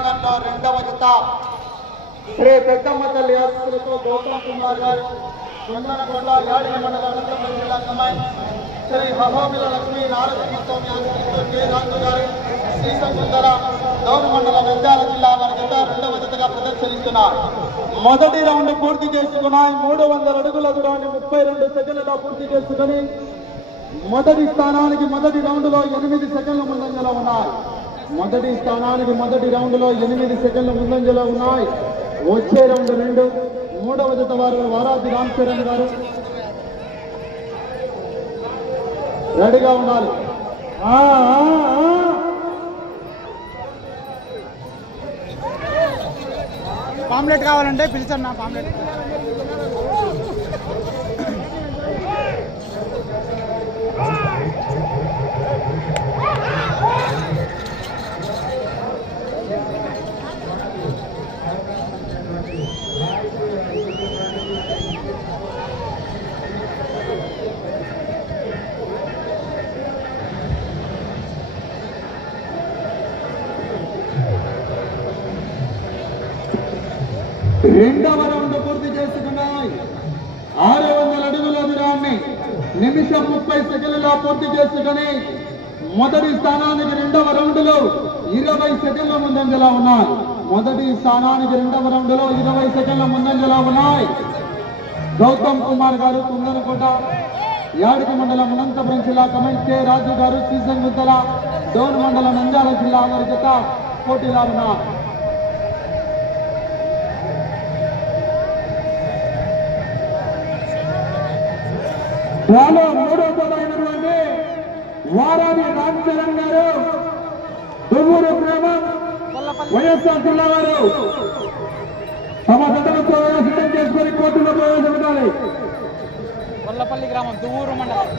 విభాగంలో రెండవ జత శ్రీ పెద్దమ్మ తల్లి ఆశీస్సులతో గౌతమ్ కుమార్ గారు కొండనకొండ యాడిన మండల అనంతపురం జిల్లా కమాండ్ శ్రీ మహోమిల లక్ష్మీ నారసింహస్వామి ఆశీస్సులతో కె రాజు గారు శ్రీశంకుందర దౌన మండలం నంద్యాల జిల్లా వారి జత రెండవ జతగా ప్రదర్శనిస్తున్నారు. మొదటి రౌండ్ పూర్తి చేసుకున్నాయి. 300 అడుగుల దూరాన్ని 32 సెకండ్లలో పూర్తి చేసుకుని మొదటి స్థానానికి మొదటి రౌండ్లో 8 సెకండ్ల ముందంజలో ఉన్నాయి. మొదటి స్థానానికి మొదటి రౌండ్లో 8 సెకండ్ల ముందంజలో ఉన్నాయి. వచ్చే రౌండ్ 2 మూడవ జత వారు వారాది రామ్ చరణ్ గారు రెడీగా ఉండాలి. పాంప్లెట్ కావాలంటే పిలిచాను నా పాంప్లెట్. రెండవ రౌండ్ పూర్తి చేసుకున్నాయి. 600 అడుగుల దూరాన్ని నిమిషం 30 సెకండ్లలో పూర్తి చేసుకుని మొదటి స్థానానికి రెండవ రౌండ్లో 20 సెకండ్ల ముందంజలో ఉన్నాయి. మొదటి స్థానానికి రెండవ రౌండ్లో 20 సెకండ్ల ముందంజలో ఉన్నాయి. గౌతమ్ కుమార్ గారు కుందనకోట యాడికి మండలం అనంతపురం జిల్లా కమెంట్ కె రాజు గారు శ్రీశంకుంతల డోన్ మండలం నంద్యాల జిల్లా వారి జత పోటీలో ఉన్నారు. మూడో అయినటువంటి వారాది రామ్ చరణ్ గారు దువ్వూరు గ్రామం వైఎస్ఆర్ జిల్లా వారు తమ జతలతో సిద్ధం చేసుకుని కోర్టులో ప్రవేశపెట్టాలి. కొల్లపల్లి గ్రామం దువ్వూరు మండలం.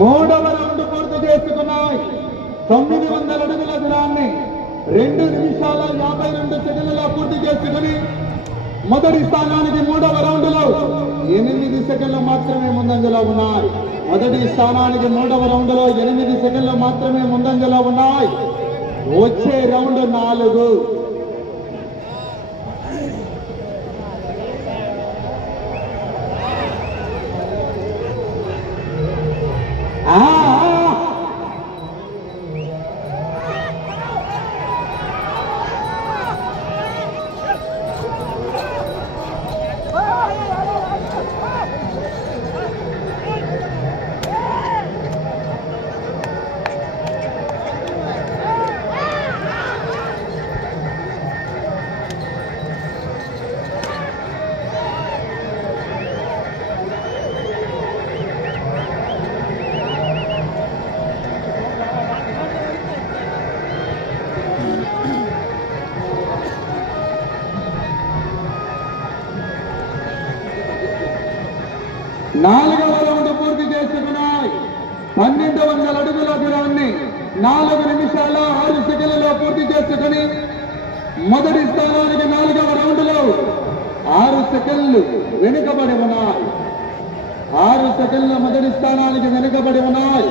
మూడవ రౌండ్ పూర్తి చేసుకున్నాయి. 900 అడుగుల దూరాన్ని 2 నిమిషాల 52 సెకండ్లలో పూర్తి చేసుకుని మొదటి స్థానానికి మూడవ రౌండ్లో 8 సెకండ్లు మాత్రమే ముందంజలో ఉన్నాయి. మొదటి స్థానానికి మూడవ రౌండ్లో 8 సెకండ్లు మాత్రమే ముందంజలో ఉన్నాయి. వచ్చే రౌండ్ 4. నాలుగవ రౌండ్ పూర్తి చేసుకున్నాయి. 1200 అడుగుల దూరాన్ని 4 నిమిషాల 6 సెకండ్లలో పూర్తి చేసుకుని మొదటి స్థానానికి 4వ రౌండ్లో 6 సెకండ్లు వెనుకబడి ఉన్నాయి. 6 సెకండ్ల మొదటి స్థానానికి వెనుకబడి ఉన్నాయి.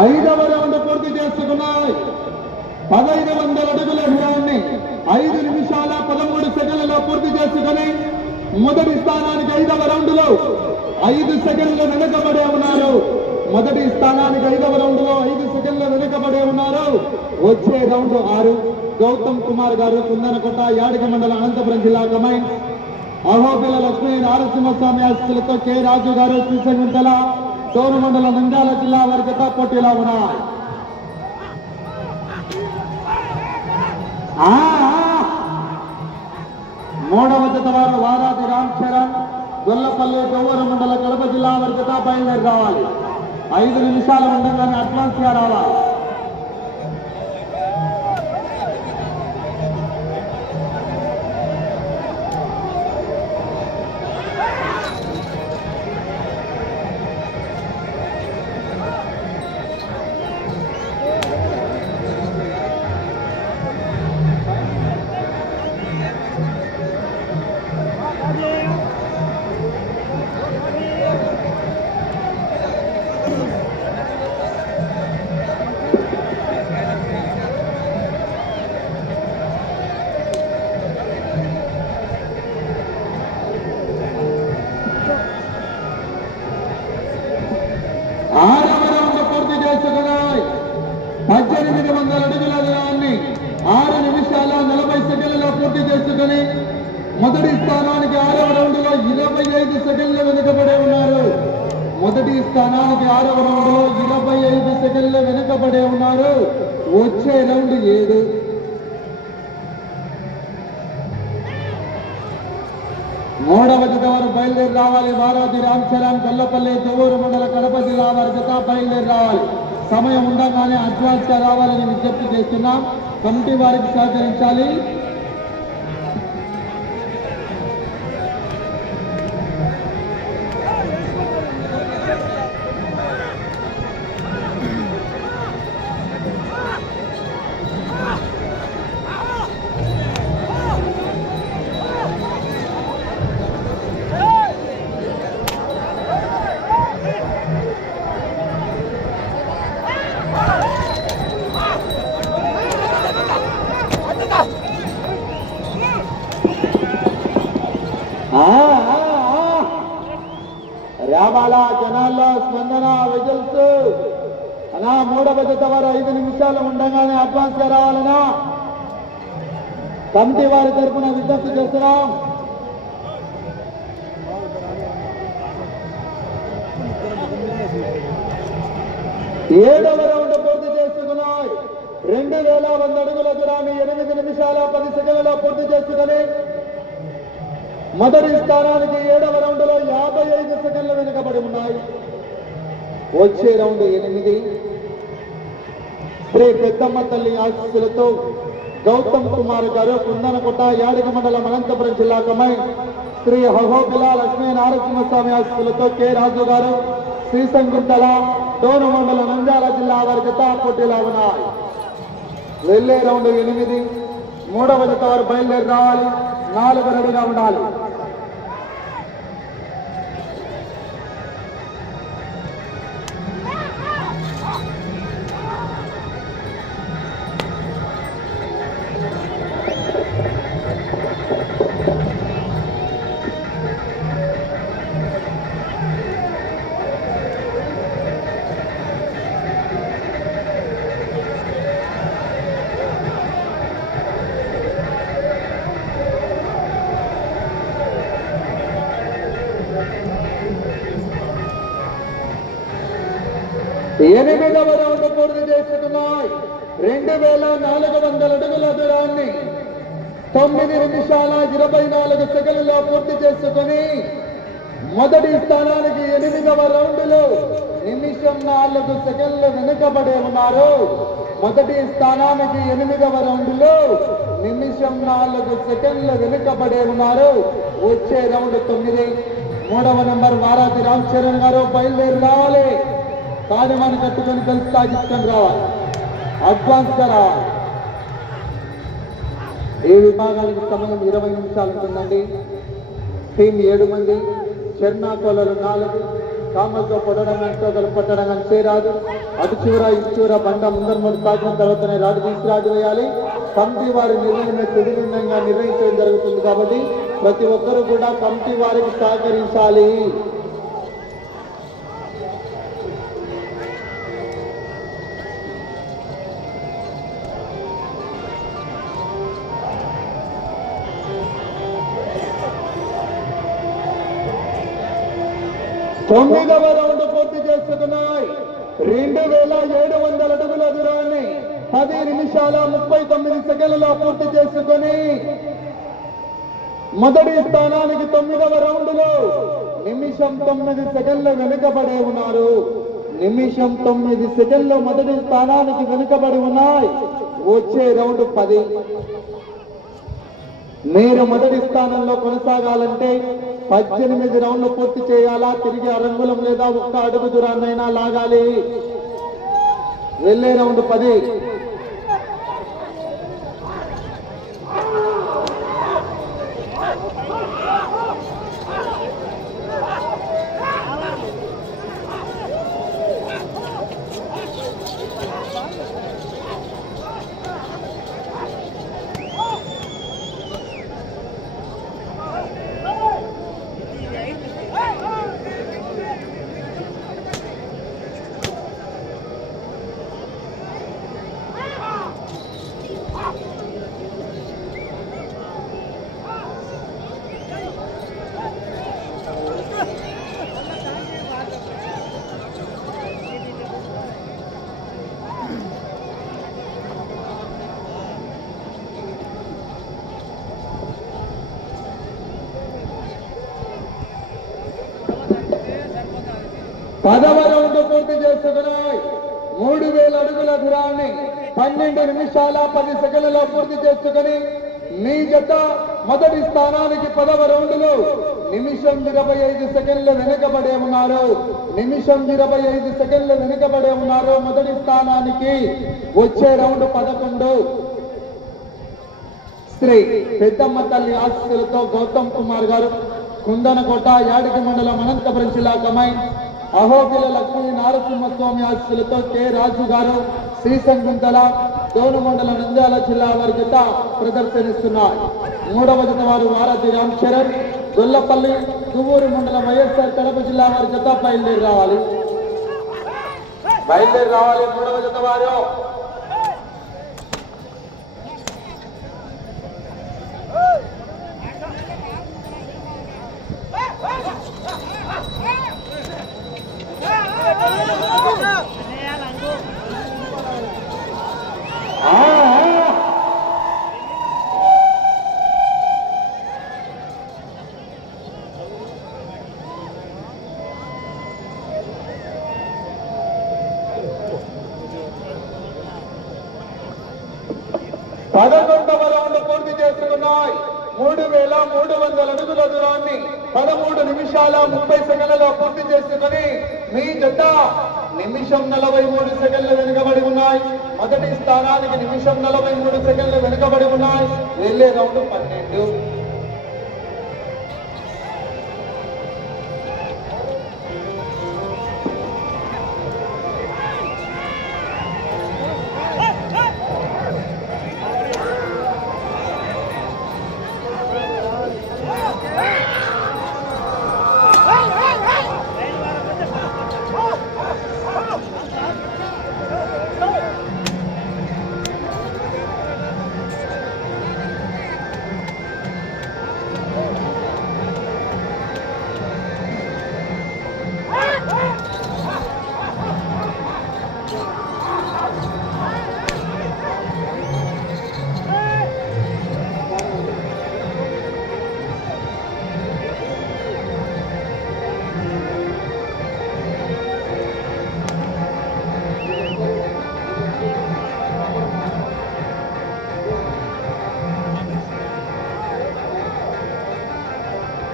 5వ రౌండ్ పూర్తి చేసుకున్నాయి. 1500 అడుగుల దూరాన్ని 5 నిమిషాల 13 సెకండ్లలో పూర్తి చేసుకుని మొదటి స్థానానికి 5వ రౌండ్ లో 5 సెకండ్లు వెనుకబడే ఉన్నారు. మొదటి స్థానానికి 5వ రౌండ్ లో 5 సెకండ్లు వెనుకబడే ఉన్నారు. వచ్చే రౌండ్ 6 గౌతమ్ కుమార్ గారు కుందనకొట్ట యాడిగ మండలం అనంతపురం జిల్లా కమైన్ అహోబిల లక్ష్మీ నారసింహస్వామి ఆశీస్సులతో కె రాజు గారు శ్రీశంగుంతల డోను మండలం నంద్యాల జిల్లా వారి జత పోటీలో ఉన్నాయి. మూడవ జత వారు వారాది రామ్ చరణ్ గొల్లపల్లి గౌవర మండల కడప జిల్లా వారి జత బయలుదేరి రావాలి. 5 నిమిషాలు ఉండగానే అడ్వాన్స్ గా రావాలి. మొదటి స్థానానికి 6వ రౌండ్ లో 25 సెకండ్లు వెనుకబడే ఉన్నారు. మొదటి స్థానానికి 6వ రౌండ్ లో 25 సెకండ్లు వెనుకబడే ఉన్నారు. వచ్చే రౌండ్ 7. మూడవ జత వారు బయలుదేరి రావాలి. వారాది రామ్ చరణ్ గొల్లపల్లి జవూరు మండల కడప జిల్లా వారి జత బయలుదేరి రావాలి. సమయం ఉండగానే అడ్వాన్స్ గా రావాలని విజ్ఞప్తి చేస్తున్నాం. కమిటీ వారికి సహకరించాలి. రావాలా జనాల్లో స్పందన విజిల్స్ అలా. మూడవ జత వారు 5 నిమిషాలు ఉండగానే అడ్వాన్స్ గా రావాలనా కమిటీ వారి తరఫున విజ్ఞప్తి చేస్తున్నాం. ఏడవ రౌండ్ పూర్తి చేసుకున్నాయి. 2100 అడుగుల దూరాన్ని 8 నిమిషాల 10 సెకండ్లలో పూర్తి చేసుకుని మొదటి స్థానానికి 7వ రౌండ్ లో 55 సెకండ్లు వెనుకబడి ఉన్నాయి. వచ్చే రౌండ్ 8. శ్రీ పెద్దమ్మ తల్లి ఆశీస్సులతో గౌతమ్ కుమార్ గారు కుందనకొట్ట యాడిగ మండలం అనంతపురం జిల్లా కమైన్ శ్రీ అహోబిల లక్ష్మీ నారసింహస్వామి ఆశీస్సులతో కె రాజు గారు శ్రీశంగుంతల డోను మండలం నంద్యాల జిల్లా వారి జత పోటీలో ఉన్నాయి. వెళ్లే రౌండ్ 8. మూడవ జత వారు బయలుదేరి రావాలి. 4 రెడీగా ఉండాలి. ఎనిమిదవ రౌండ్ పూర్తి చేసుకున్నాయి. 2400 అడుగుల దూరాన్ని 9 నిమిషాల 24 సెకండ్లలో పూర్తి చేసుకుని మొదటి స్థానానికి 8వ రౌండ్ లో 1 నిమిషం 4 సెకండ్లు వెనుకబడే ఉన్నారు. మొదటి స్థానానికి 8వ రౌండ్ లో 1 నిమిషం 4 సెకండ్లు వెనుకబడే ఉన్నారు. వచ్చే రౌండ్ 9. 3వ నంబర్ వారాది రామ్ చరణ్ గారు బయలుదేరి రావాలి. కార్యమాన్ని కట్టుకొని కలిసి సాగించుకొని రావాలి. అడ్వాన్స్ గా రావాలి. ఏ విభాగానికి సమయం 20 నిమిషాలు ఉంటుందండి. టీం 7 మంది, చెర్నాకోలలు 4, కామలతో పొడడం ఎంతో గలపట్టడం కానీ చేయరాదు. అటు చివర ఇటు చివర బండ ముందర మూడు తాకిన తర్వాతనే రాడు తీసుకురాడు వేయాలి. కమిటీ వారి నిర్ణయమే సుదీర్ఘంగా నిర్ణయించడం జరుగుతుంది కాబట్టి ప్రతి ఒక్కరూ కూడా కమిటీ వారికి సహకరించాలి. తొమ్మిదవ రౌండ్ పూర్తి చేసుకున్నాయి. 2700 అడుగుల దూరాన్ని 10 నిమిషాల 39 సెకండ్లలో పూర్తి చేసుకుని మొదటి స్థానానికి 9వ రౌండ్ లో నిమిషం 9 సెకండ్లు వెనుకబడి ఉన్నారు. నిమిషం 9 సెకండ్లు మొదటి స్థానానికి వెనుకబడి ఉన్నాయి. వచ్చే రౌండ్ 10. మీరు మొదటి స్థానంలో కొనసాగాలంటే 18 రౌండ్లు పూర్తి చేయాలా. తిరిగి అరంగులం లేదా ఒక్క అడుగు దూరాన్నైనా లాగాలి. వెళ్ళే రౌండ్ 10. పదవ రౌండ్ పూర్తి చేసుకున్నాయి. 3000 అడుగుల దూరాన్ని 12 నిమిషాల 10 సెకండ్లలో పూర్తి చేసుకుని మీ జత మొదటి స్థానానికి 10వ రౌండ్లో నిమిషం 25 సెకండ్లు వెనుకబడే ఉన్నారు. నిమిషం 25 సెకండ్లు వెనుకబడే ఉన్నారు మొదటి స్థానానికి. వచ్చే రౌండ్ 11. శ్రీ పెద్దమ్మ తల్లి ఆశీస్సులతో గౌతమ్ కుమార్ గారు, కుందనకోట, యాడికి మండలం, అనంతపురం జిల్లా కమాయి. అహోబిల లక్ష్మీ నారసింహస్వామి ఆశీస్సులతో కె రాజు గారు, శ్రీశంకుంతల, దోను మండలం, నంద్యాల జిల్లా వారి జత ప్రదర్శనిస్తున్నారు. 3వ జత వారు వారధి రామ్ చరణ్, గొల్లపల్లి, దువ్వూరు మండలం, వైఎస్ఆర్ కడప జిల్లా వారి జత బయలుదేరి రావాలి. 3వ జత వారు. పదకొండవ రౌండ్ పూర్తి చేసుకున్నాయి. 3300 అడుగుల దూరాన్ని 13 నిమిషాల 30 సెకండ్లలో పూర్తి చేసుకుని మీ జత నిమిషం 43 సెకండ్లు వెనుకబడి ఉన్నాయి. మొదటి స్థానానికి నిమిషం 43 సెకండ్లు వెనుకబడి ఉన్నాయి. వెళ్ళే రౌండ్ 12.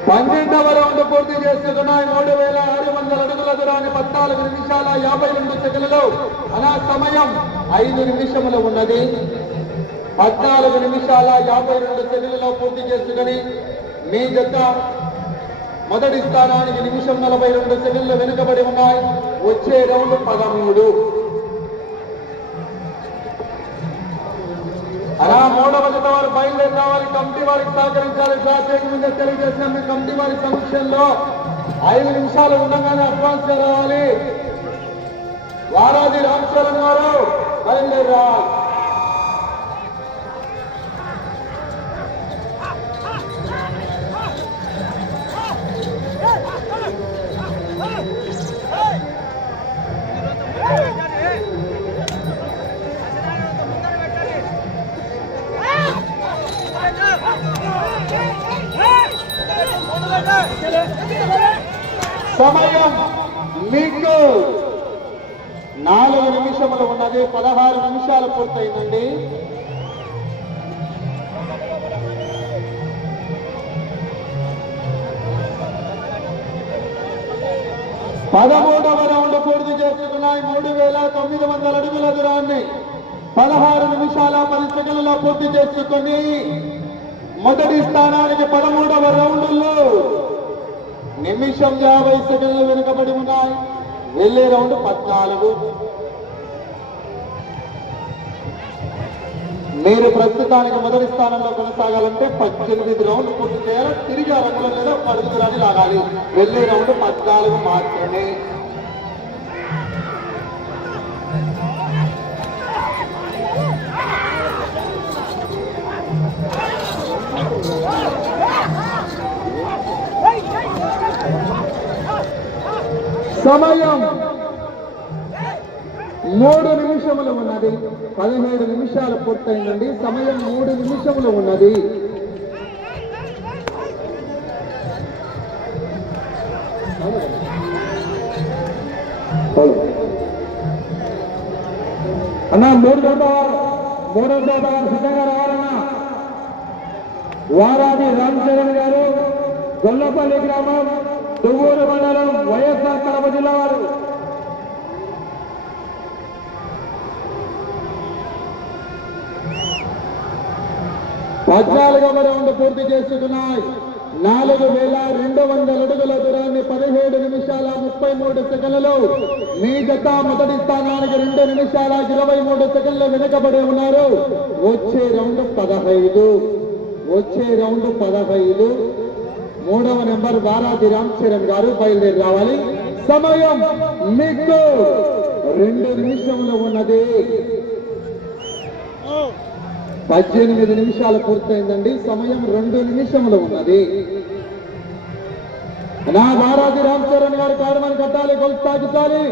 పన్నెండవ రౌండ్ పూర్తి చేసుకున్నాయి. 3600 అడుగుల దూరాన్ని 14 నిమిషాల 52 సెకండ్లలో అనా సమయం 5 నిమిషములు ఉన్నది. 14 నిమిషాల 52 సెకండ్లలో పూర్తి చేసుకుని మీ జత మొదటి స్థానానికి నిమిషం 42 సెకండ్లు వెనుకబడి ఉన్నాయి. వచ్చే రౌండ్ 13. అలా మూడవ జత వారు బయలుదేరి రావాలి. కమిటీ వారికి సహకరించాలి. మీద తెలియజేసిన కమిటీ వారి సమక్షంలో 5 నిమిషాలు ఉండగానే అడ్వాన్స్ గా రావాలి. వారాది రామ్ చరణ్ గారు బయలుదేరి రావాలి. సమయం మీకు 4 నిమిషములు ఉన్నది. 16 నిమిషాలు పూర్తయిందండి. పదమూడవ రౌండ్ పూర్తి చేసుకున్నాయి. 3900 అడుగుల దూరాన్ని 16 నిమిషాల 10 సెకండ్లలో పూర్తి చేసుకుని మొదటి స్థానానికి 13వ రౌండ్లో నిమిషం 50 సెకండ్లు వెనుకబడి ఉన్నాయి. వెళ్ళే రౌండ్ 14. మీరు ప్రస్తుతానికి మొదటి స్థానంలో కొనసాగాలంటే 18 రౌండ్లు పూర్తి చేయాలి. తిరిగి ఆ రంగుల మీద పరుగురాని లాగాలి. వెళ్ళే రౌండ్ 14 మాత్రమే. సమయం 3 నిమిషములు ఉన్నది. 17 నిమిషాలు పూర్తయిందండి. సమయం 3 నిమిషములు ఉన్నది. అన్నా మూడో జత సిద్ధంగా రావాలన్నా. వారాది రామ్ చరణ్ గారు, గొల్లపల్లి గ్రామం, దువ్వూరు మండలం, వైఎస్ఆర్ కడప జిల్లా వారు. పద్నాలుగవ రౌండ్ పూర్తి చేసుకున్నాయి. 4200 అడుగుల దూరాన్ని 17 నిమిషాల 33 సెకండ్లలో. మీ జత మొదటి స్థానానికి 2 నిమిషాల 23 సెకండ్లు వెనుకబడి ఉన్నారు. వచ్చే రౌండ్ 15. వచ్చే రౌండ్ 15. 3వ నెంబర్ వారాది రామ్ చరణ్ గారు బయలుదేరి రావాలి. సమయం మీకు 2 నిమిషంలో ఉన్నది. 18 నిమిషాలు పూర్తయిందండి. సమయం 2 నిమిషంలో ఉన్నది. నా వారాది రామ్ చరణ్ గారు కారణమని కట్టాలి, కొనసాగించాలి.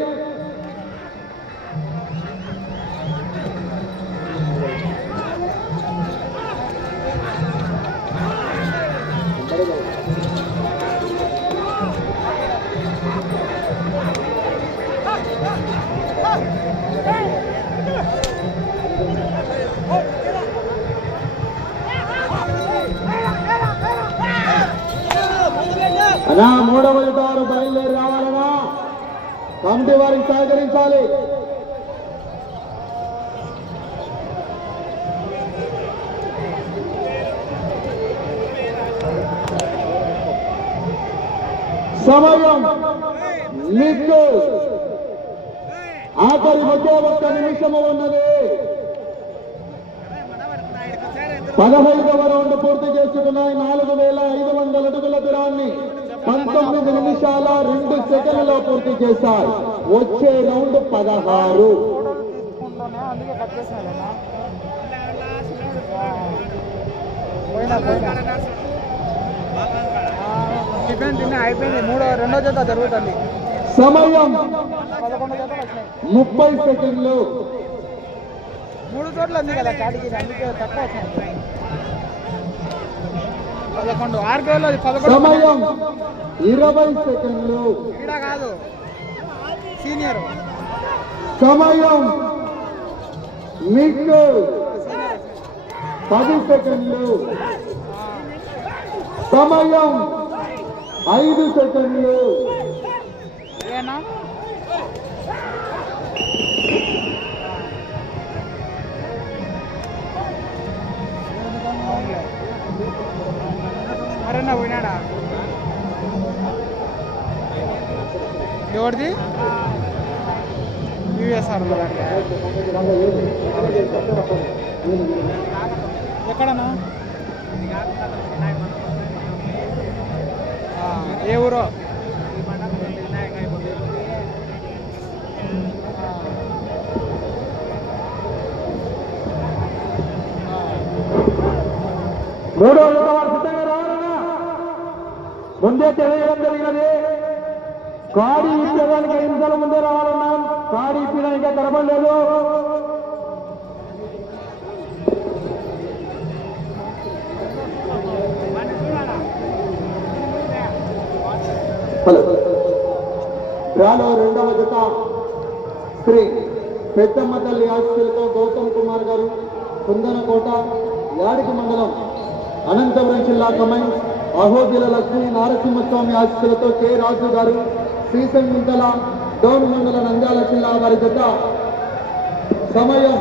అనా 3వ జత బయలుదేరి రావాలనా. కమిటీ వారికి సహకరించాలి. సమయం మీకు ఆఖరి ఒకే 1 నిమిషము ఉన్నది. 15వ రౌండ్ పూర్తి చేసుకున్నాయి. 4500 అడుగుల దూరాన్ని 19 నిమిషాల 2 సెకండ్లలో పూర్తి చేశారు. వచ్చే రౌండ్ 16. అయిపోయింది. రెండో జత జరుగుతుంది. సమయం 30 సెకండ్లు. 3 చోట్ల ఉంది కదా కేటగిరీ, అందుకే తక్కువ వచ్చినాయి. 11 6 గోళ్ళు. 11 సమయం 20 సెకండ్లు. ఈడ కాదు సీనియర్. సమయం మీకు 10 సెకండ్లు. సమయం 5 సెకండ్లు. ఏనా మరన్నా పోయినాడా? ఎవరిది యూఎస్ఆర్ ఎక్కడన్నా ఏ ఊరో మూడో వారు సిద్ధంగా రావాలన్నా ముందే తెలియడం జరిగినది. కాడి ఇప్పడానికి 5 నిమిషాల ముందే రావాలన్నా. కాడి ఇప్పడానికి కనపడలేదు. డ్రాలో రెండవ జత శ్రీ పెద్దమ్మ తల్లి ఆశీస్సులతో గౌతమ్ కుమార్ గారు కుందనకోట యాడికి మండలం అనంతపురం జిల్లా కమై అహోబిల లక్ష్మీ నారసింహస్వామి ఆశీస్సులతో కె రాజు గారు శ్రీశంగుంతల డోన్ మండల నంద్యాల జిల్లా వారి జత సమయం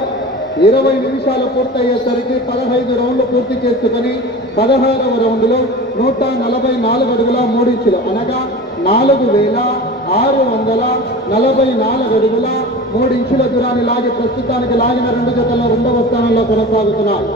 20 నిమిషాలు పూర్తయ్యేసరికి 15 రౌండ్లు పూర్తి చేసుకుని 16వ రౌండ్లో 144 అడుగుల 3 ఇంచులు అనగా 4644 అడుగుల 3 ఇంచుల దూరాన్ని లాగి ప్రస్తుతానికి లాగిన 2 జతల్లో 2వ స్థానంలో కొనసాగుతున్నారు.